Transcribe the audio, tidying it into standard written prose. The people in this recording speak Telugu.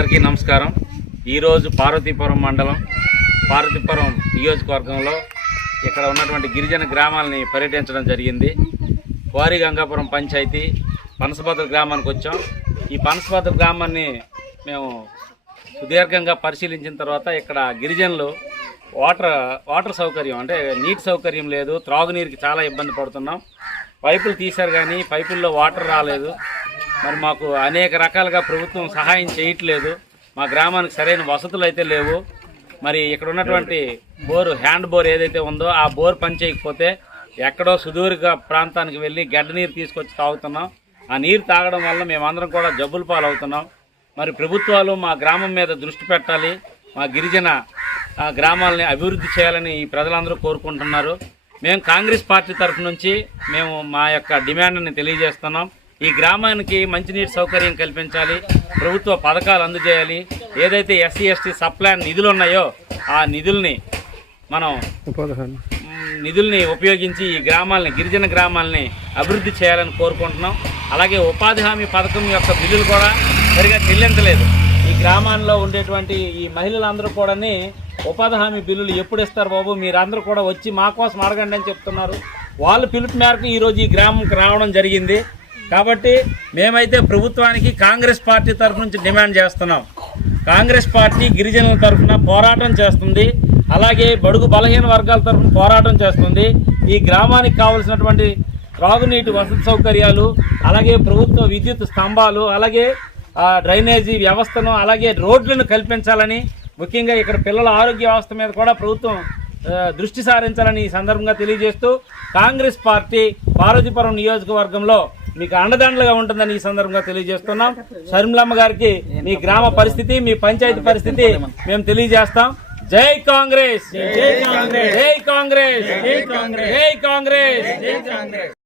అందరికీ నమస్కారం. ఈరోజు పార్వతీపురం మండలం పార్వతీపురం నియోజకవర్గంలో ఇక్కడ ఉన్నటువంటి గిరిజన గ్రామాలని పర్యటించడం జరిగింది. వారి గంగాపురం పంచాయతీ పనసభద్ర గ్రామానికి వచ్చాం. ఈ పనసభద్ర గ్రామాన్ని మేము సుదీర్ఘంగా పరిశీలించిన తర్వాత ఇక్కడ గిరిజనులు వాటర్ సౌకర్యం అంటే నీటి సౌకర్యం లేదు, త్రాగునీరుకి చాలా ఇబ్బంది పడుతున్నాం. పైపులు తీశారు కానీ పైపుల్లో వాటర్ రాలేదు. మరి మాకు అనేక రకాలుగా ప్రభుత్వం సహాయం చేయట్లేదు. మా గ్రామానికి సరైన వసతులు అయితే లేవు. మరి ఇక్కడ ఉన్నటువంటి బోరు హ్యాండ్ బోర్ ఏదైతే ఉందో ఆ బోర్ పనిచేయకపోతే ఎక్కడో సుదూర ప్రాంతానికి వెళ్ళి గడ్డ నీరు తీసుకొచ్చి తాగుతున్నాం. ఆ నీరు తాగడం వల్ల మేమందరం కూడా జబ్బుల పాలవుతున్నాం. మరి ప్రభుత్వాలు మా గ్రామం మీద దృష్టి పెట్టాలి, మా గిరిజన గ్రామాలని అభివృద్ధి చేయాలని ఈ ప్రజలందరూ కోరుకుంటున్నారు. మేము కాంగ్రెస్ పార్టీ తరఫు నుంచి మేము మా యొక్క డిమాండ్ని తెలియజేస్తున్నాం. ఈ గ్రామానికి మంచినీటి సౌకర్యం కల్పించాలి, ప్రభుత్వ పథకాలు అందజేయాలి. ఏదైతే ఎస్సీ ఎస్టీ సప్లాన్ నిధులు ఉన్నాయో ఆ నిధుల్ని ఉపయోగించి ఈ గ్రామాలని గిరిజన గ్రామాలని అభివృద్ధి చేయాలని కోరుకుంటున్నాం. అలాగే ఉపాధి హామీ పథకం యొక్క బిల్లులు కూడా సరిగా చెల్లించలేదు. ఈ గ్రామాల్లో ఉండేటువంటి ఈ మహిళలందరూ కూడా ఉపాధి హామీ బిల్లులు ఎప్పుడు ఇస్తారు బాబు, మీరందరూ కూడా వచ్చి మా కోసం అడగండి అని చెప్తున్నారు. వాళ్ళ పిలుపు మేరకు ఈరోజు ఈ గ్రామంకి రావడం జరిగింది. కాబట్టి మేమైతే ప్రభుత్వానికి కాంగ్రెస్ పార్టీ తరఫు నుంచి డిమాండ్ చేస్తున్నాం. కాంగ్రెస్ పార్టీ గిరిజనుల తరఫున పోరాటం చేస్తుంది, అలాగే బడుగు బలహీన వర్గాల తరఫున పోరాటం చేస్తుంది. ఈ గ్రామానికి కావలసినటువంటి త్రాగునీటి వసతి సౌకర్యాలు, అలాగే ప్రభుత్వ విద్యుత్ స్తంభాలు, అలాగే డ్రైనేజీ వ్యవస్థను, అలాగే రోడ్లను కల్పించాలని, ముఖ్యంగా ఇక్కడ పిల్లల ఆరోగ్య వ్యవస్థ మీద కూడా ప్రభుత్వం దృష్టి సారించాలని ఈ సందర్భంగా తెలియజేస్తూ కాంగ్రెస్ పార్టీ పార్వతీపురం నియోజకవర్గంలో మీకు అండదండలుగా ఉంటుందని ఈ సందర్భంగా తెలియజేస్తున్నాం. షర్మిలమ్మ గారికి మీ గ్రామ పరిస్థితి, మీ పంచాయతీ పరిస్థితి మేము తెలియజేస్తాం. జై కాంగ్రెస్, జై కాంగ్రెస్, జై కాంగ్రెస్, జై కాంగ్రెస్, జై కాంగ్రెస్.